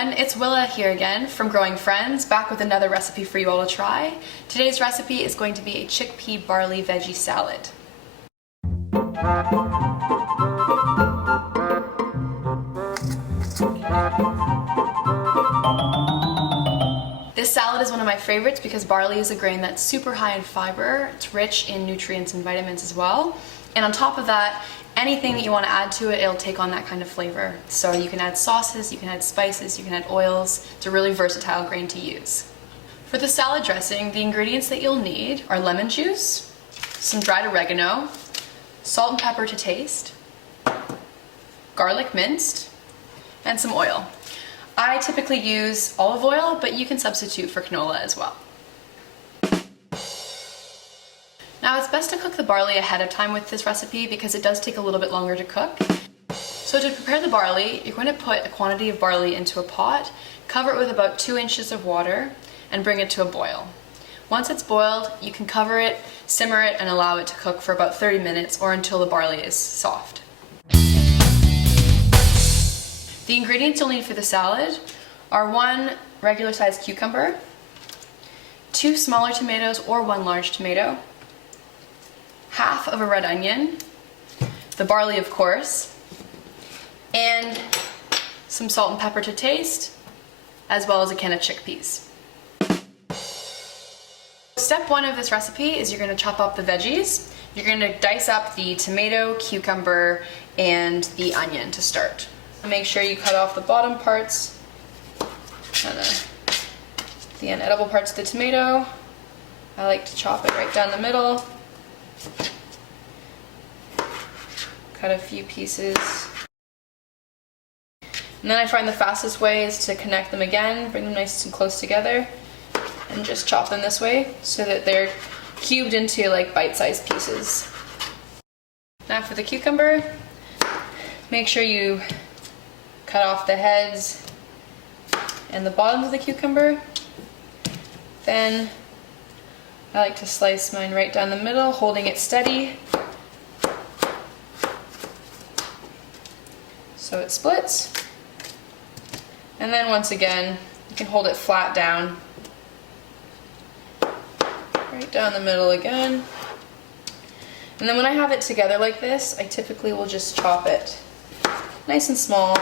everyone, it's Willa here again from Growing Friends, back with another recipe for you all to try. Today's recipe is going to be a chickpea barley veggie salad. This salad is one of my favorites because barley is a grain that's super high in fiber, it's rich in nutrients and vitamins as well, and on top of that, anything that you want to add to it, it'll take on that kind of flavor. So you can add sauces, you can add spices, you can add oils. It's a really versatile grain to use. For the salad dressing, the ingredients that you'll need are lemon juice, some dried oregano, salt and pepper to taste, garlic minced, and some oil. I typically use olive oil, but you can substitute for canola as well. Now it's best to cook the barley ahead of time with this recipe because it does take a little bit longer to cook. So to prepare the barley, you're going to put a quantity of barley into a pot, cover it with about 2 inches of water, and bring it to a boil. Once it's boiled, you can cover it, simmer it, and allow it to cook for about 30 minutes or until the barley is soft. The ingredients you'll need for the salad are 1 regular sized cucumber, 2 smaller tomatoes or 1 large tomato, half of a red onion, the barley of course, and some salt and pepper to taste, as well as a can of chickpeas. Step 1 of this recipe is you're going to chop up the veggies. You're going to dice up the tomato, cucumber, and the onion to start. Make sure you cut off the bottom parts and the inedible parts of the tomato. I like to chop it right down the middle. Cut a few pieces. And then I find the fastest way is to connect them again, bring them nice and close together, and just chop them this way so that they're cubed into like bite-sized pieces. Now for the cucumber, make sure you cut off the heads and the bottoms of the cucumber. Then I like to slice mine right down the middle, holding it steady so it splits. And then once again, you can hold it flat down, right down the middle again. And then when I have it together like this, I typically will just chop it nice and small.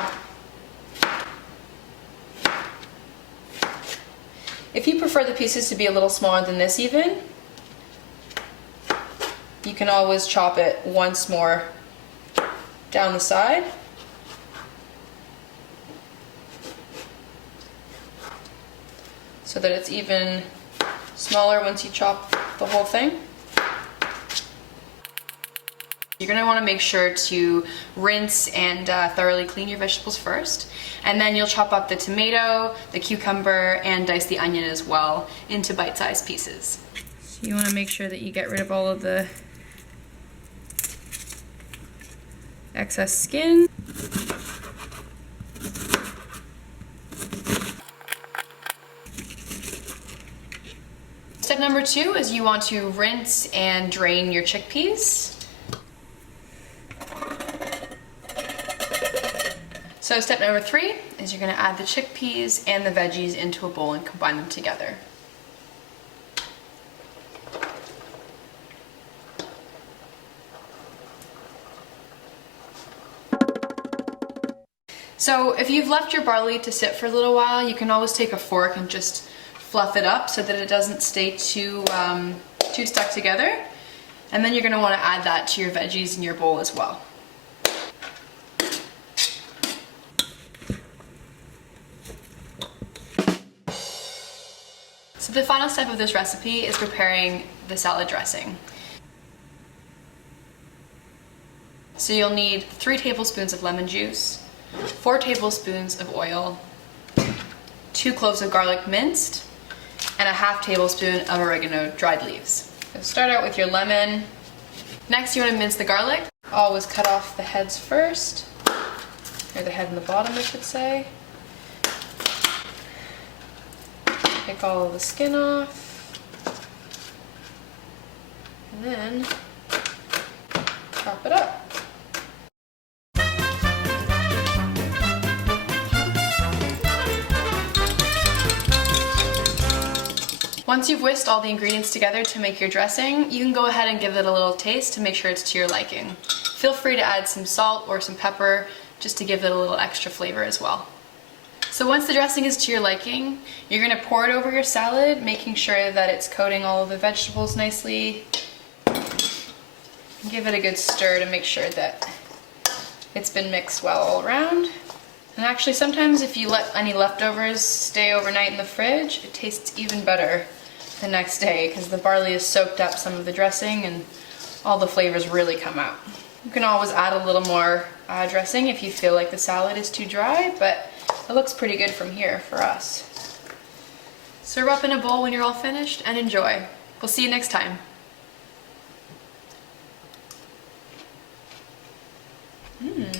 If you prefer the pieces to be a little smaller than this even, you can always chop it once more down the side. So that it's even smaller once you chop the whole thing. You're going to want to make sure to rinse and thoroughly clean your vegetables first, and then you'll chop up the tomato, the cucumber, and dice the onion as well into bite-sized pieces. So you want to make sure that you get rid of all of the excess skin. Step number 2 is you want to rinse and drain your chickpeas. So step number 3 is you're going to add the chickpeas and the veggies into a bowl and combine them together. So if you've left your barley to sit for a little while, you can always take a fork and just fluff it up so that it doesn't stay too stuck together. And then you're going to want to add that to your veggies in your bowl as well. So the final step of this recipe is preparing the salad dressing. So you'll need 3 tablespoons of lemon juice, 4 tablespoons of oil, 2 cloves of garlic minced, and a ½ tablespoon of oregano dried leaves. So start out with your lemon. Next you want to mince the garlic. Always cut off the heads first, or the head and the bottom I should say. Take all of the skin off, and then chop it up. Once you've whisked all the ingredients together to make your dressing, you can go ahead and give it a little taste to make sure it's to your liking. Feel free to add some salt or some pepper just to give it a little extra flavor as well. So once the dressing is to your liking, you're going to pour it over your salad, making sure that it's coating all of the vegetables nicely. Give it a good stir to make sure that it's been mixed well all around. And actually sometimes if you let any leftovers stay overnight in the fridge, it tastes even better the next day because the barley has soaked up some of the dressing and all the flavors really come out. You can always add a little more dressing if you feel like the salad is too dry, but it looks pretty good from here for us. Serve up in a bowl when you're all finished and enjoy. We'll see you next time. Mmm.